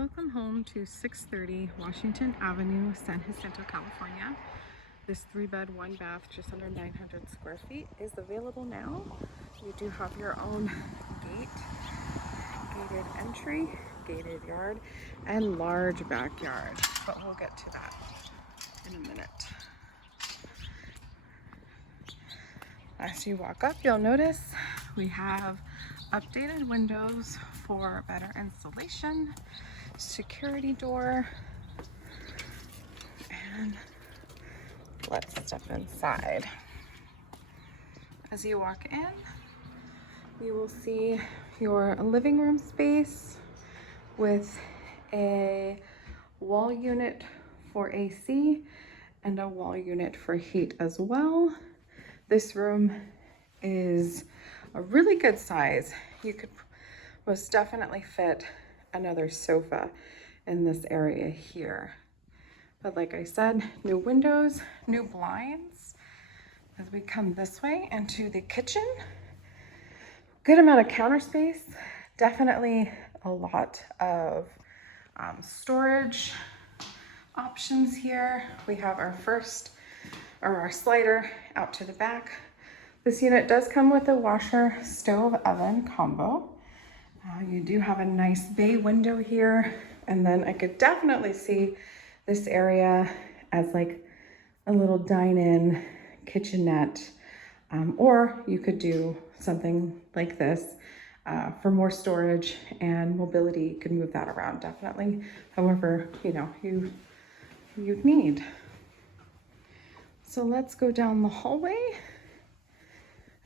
Welcome home to 630 Washington Avenue, San Jacinto, California. This 3-bed, 1-bath, just under 900 square feet is available now. You do have your own gated entry, gated yard, and large backyard, but we'll get to that in a minute. As you walk up, you'll notice we have updated windows for better insulation, security door, and let's step inside. As you walk in, you will see your living room space with a wall unit for AC and a wall unit for heat as well. This room is a really good size. You could most definitely fit another sofa in this area here. But like I said, new windows, new blinds. As we come this way into the kitchen, good amount of counter space, definitely a lot of storage options here. We have our our slider out to the back. This unit does come with a washer stove oven combo. You do have a nice bay window here, and then I could definitely see this area as like a little dine-in kitchenette, or you could do something like this for more storage and mobility. You could move that around definitely, however you need. So let's go down the hallway,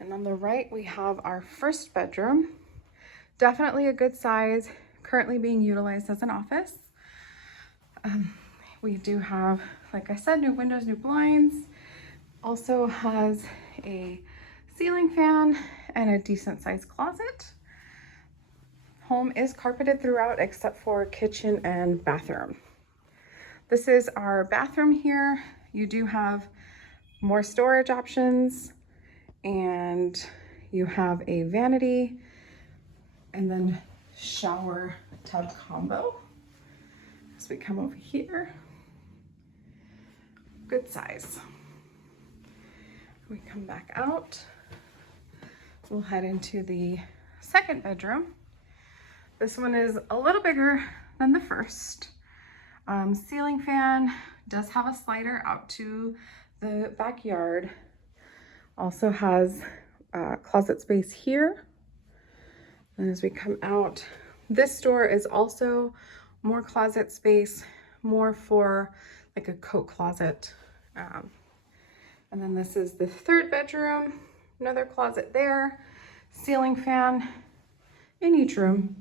and on the right we have our first bedroom. Definitely a good size, currently being utilized as an office. We do have, like I said, new windows, new blinds. Also has a ceiling fan and a decent sized closet. Home is carpeted throughout except for kitchen and bathroom. This is our bathroom here. You do have more storage options, and you have a vanity and then shower tub combo. As we come over here, good size. We come back out, we'll head into the second bedroom. This one is a little bigger than the first. Ceiling fan, does have a slider out to the backyard. Also has closet space here. And as we come out, this door is also more closet space, more for like a coat closet. And then this is the third bedroom, another closet there, ceiling fan in each room,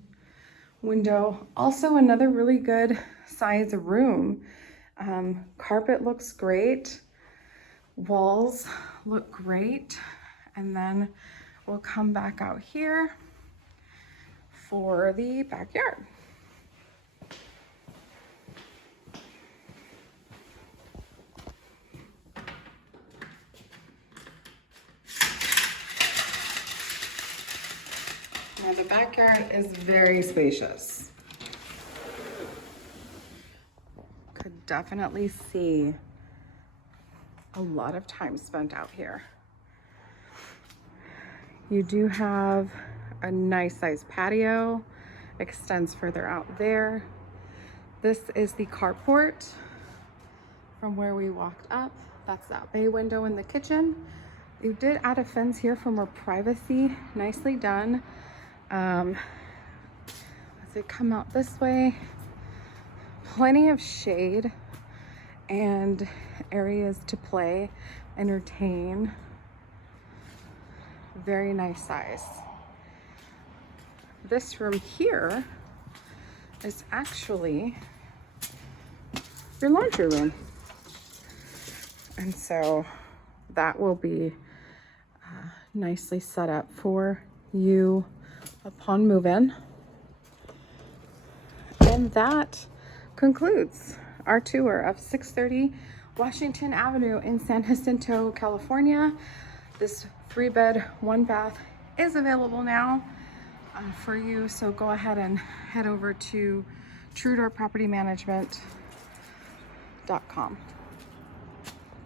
window. Also another really good size room. Carpet looks great, walls look great. And then we'll come back out here for the backyard. Now the backyard is very spacious. Could definitely see a lot of time spent out here. You do have a nice sized patio, extends further out there. This is the carport from where we walked up. That's that bay window in the kitchen. You did add a fence here for more privacy, nicely done. As we come out this way, plenty of shade and areas to play, entertain. Very nice size. This room here is actually your laundry room. And so that will be nicely set up for you upon move-in. And that concludes our tour of 630 Washington Avenue in San Jacinto, California. This 3-bed, 1-bath is available now for you. So go ahead and head over to TrueDoorPropertyManagement.com.